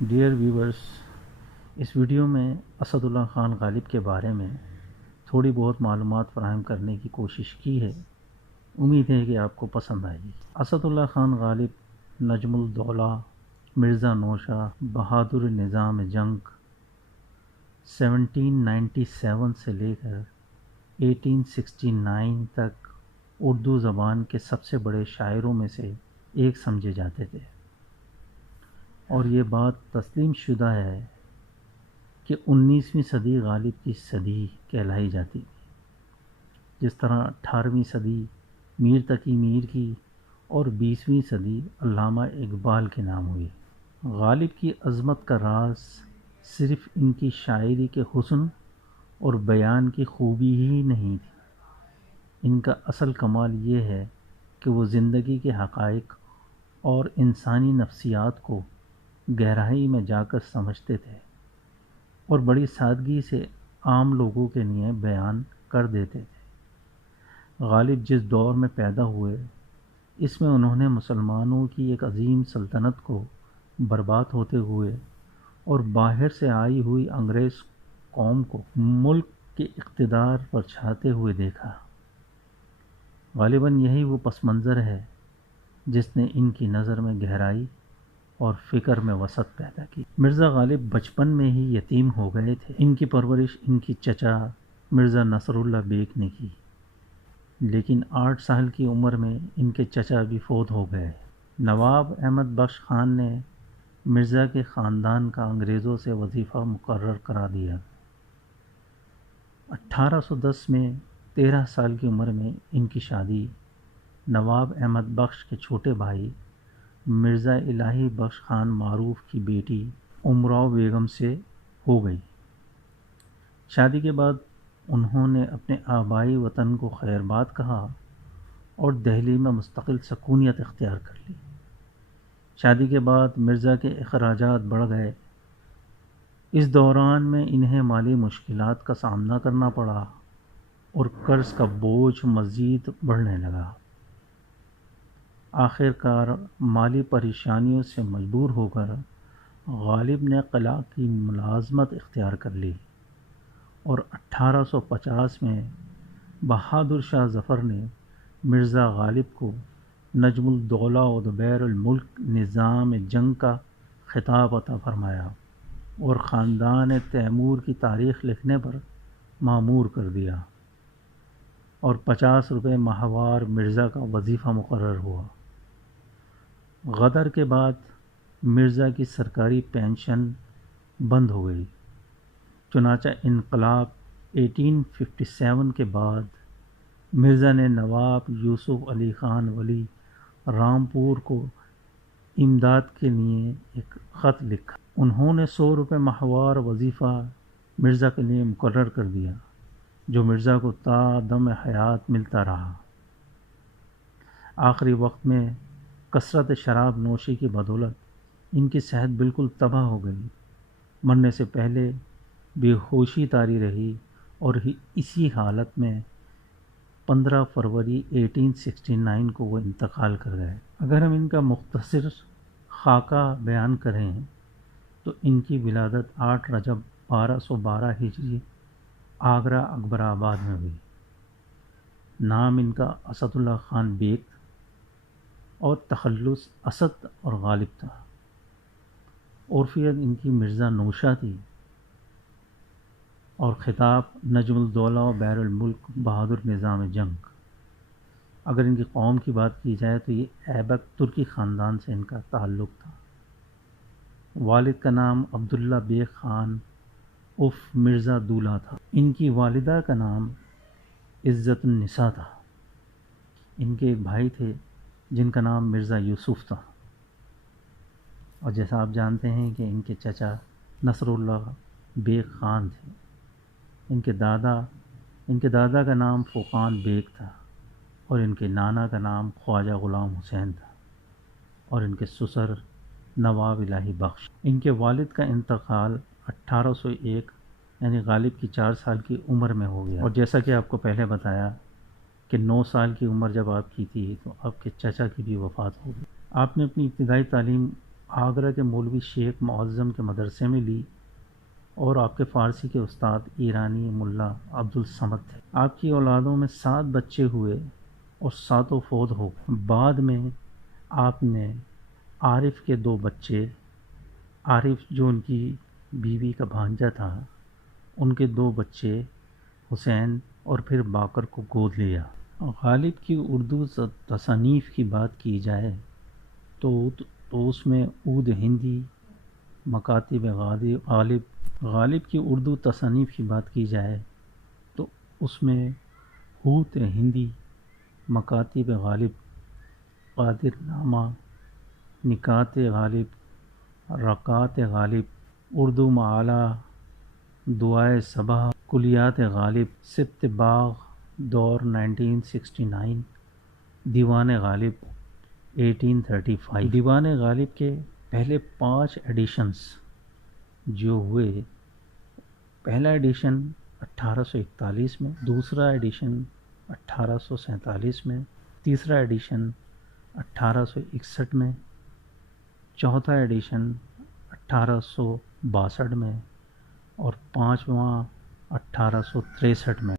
Dear viewers, اس video میں اسد اللہ خان غالب کے بارے میں تھوڑی بہت معلومات فراہم کرنے کی کوشش کی ہے۔ امید ہے کہ آپ کو پسند آئے گی۔ اسد اللہ خان غالب نجم الدولہ، مرزا نوشہ، بہادر نظام جنگ 1797 سے لے کر 1869 تک اردو زبان کے سب سے بڑے شاعروں میں سے ایک سمجھے جاتے تھے، اور یہ بات تسلیم شدہ ہے کہ 19ویں صدی غالب کی صدی کہلائی جاتی تھی، جس طرح 18ویں صدی میر تقی میر کی اور 20ویں صدی علامہ اقبال کے نام ہوئی۔ غالب کی عظمت کا راز صرف ان کی شاعری کے حسن اور بیان کی خوبی ہی نہیں تھی، ان کا اصل کمال یہ ہے کہ وہ زندگی کے حقائق اور انسانی نفسیات کو گہرائی میں جا کر سمجھتے تھے اور بڑی سادگی سے عام لوگوں کے لیے بیان کر دیتے تھے۔ غالب جس دور میں پیدا ہوئے، اس میں انہوں نے مسلمانوں کی ایک عظیم سلطنت کو برباد ہوتے ہوئے اور باہر سے آئی ہوئی انگریز قوم کو ملک کے اقتدار پر چھاتے ہوئے دیکھا۔ غالباً یہی وہ پس منظر ہے جس نے ان کی نظر میں گہرائی اور فکر میں وسعت پیدا کی۔ مرزا غالب بچپن میں ہی یتیم ہو گئے تھے۔ ان کی پرورش ان کی چچا مرزا نصر اللہ بیگ نے کی، لیکن 8 سال کی عمر میں ان کے چچا بھی فوت ہو گئے۔ نواب احمد بخش خان نے مرزا کے خاندان کا انگریزوں سے وظیفہ مقرر کرا دیا۔ 1810 میں 13 سال کی عمر میں ان کی شادی نواب احمد بخش کے چھوٹے بھائی مرزا الہی بخش خان معروف کی بیٹی امراؤ بیگم سے ہو گئی۔ شادی کے بعد انہوں نے اپنے آبائی وطن کو خیر باد کہا اور دہلی میں مستقل سکونیت اختیار کر لی۔ شادی کے بعد مرزا کے اخراجات بڑھ گئے۔ اس دوران میں انہیں مالی مشکلات کا سامنا کرنا پڑا اور قرض کا بوجھ مزید بڑھنے لگا۔ آخر کار مالی پریشانیوں سے مجبور ہو کر غالب نے قلعہ کی ملازمت اختیار کر لی، اور 1850 میں بہادر شاہ ظفر نے مرزا غالب کو نجم الدولہ و دبیر الملک نظام جنگ کا خطاب عطا فرمایا اور خاندان تیمور کی تاریخ لکھنے پر مامور کر دیا، اور 50 روپے ماہوار مرزا کا وظیفہ مقرر ہوا۔ غدر کے بعد مرزا کی سرکاری پینشن بند ہو گئی، چنانچہ انقلاب 1857 کے بعد مرزا نے نواب یوسف علی خان ولی رامپور کو امداد کے لیے ایک خط لکھا۔ انہوں نے 100 روپے ماہوار وظیفہ مرزا کے لیے مقرر کر دیا، جو مرزا کو تا دم حیات ملتا رہا۔ آخری وقت میں کثرت شراب نوشی کی بدولت ان کی صحت بالکل تباہ ہو گئی۔ مرنے سے پہلے بے ہوشی طاری رہی اور اسی حالت میں 15 فروری 1869 کو وہ انتقال کر گئے۔ اگر ہم ان کا مختصر خاکہ بیان کریں تو ان کی ولادت 8 رجب 1212 ہجری آگرہ اکبر آباد میں ہوئی۔ نام ان کا اسد اللہ خان بیگ اور تخلص اسد اور غالب تھا۔ عرفیت ان کی مرزا نوشہ تھی اور خطاب نجم الدولہ و بیر الملک بہادر نظام جنگ۔ اگر ان کی قوم کی بات کی جائے تو یہ ایبک ترکی خاندان سے ان کا تعلق تھا۔ والد کا نام عبداللہ بیگ خان عرف مرزا دولہ تھا۔ ان کی والدہ کا نام عزت النساء تھا۔ ان کے ایک بھائی تھے جن کا نام مرزا یوسف تھا، اور جیسا آپ جانتے ہیں کہ ان کے چچا نصر اللہ بیگ خان تھے۔ ان کے دادا کا نام فوقان بیگ تھا، اور ان کے نانا کا نام خواجہ غلام حسین تھا، اور ان کے سسر نواب الہی بخش۔ ان کے والد کا انتقال 1801 یعنی غالب کی 4 سال کی عمر میں ہو گیا، اور جیسا کہ آپ کو پہلے بتایا کہ 9 سال کی عمر جب آپ کی تھی تو آپ کے چچا کی بھی وفات ہو گئی۔ آپ نے اپنی ابتدائی تعلیم آگرہ کے مولوی شیخ معظم کے مدرسے میں لی اور آپ کے فارسی کے استاد ایرانی ملا عبدالصمد تھے۔ آپ کی اولادوں میں 7 بچے ہوئے اور 7 فوت ہو گئے۔ بعد میں آپ نے عارف کے 2 بچے، عارف جو ان کی بیوی کا بھانجا تھا، ان کے 2 بچے حسین اور پھر باقر کو گود لیا۔ غالب کی اردو تصانیف کی بات کی جائے تو اس میں عود ہندی، مکاتب غالب کی اردو تصانیف کی بات کی جائے تو اس میں ہوت ہندی، مکاتب غالب، قادر نامہ، نکات غالب، رکعات غالب، اردو معالی، دعائے صبح، کلیات غالب، سبت باغ دور 1969، دیوان غالب 1835۔ دیوان غالب کے پہلے 5 ایڈیشنز جو ہوئے، پہلا ایڈیشن 1841 میں، دوسرا ایڈیشن 1847 میں، تیسرا ایڈیشن 1861 میں، چوتھا ایڈیشن 1862 میں اور 5واں 1863 میں۔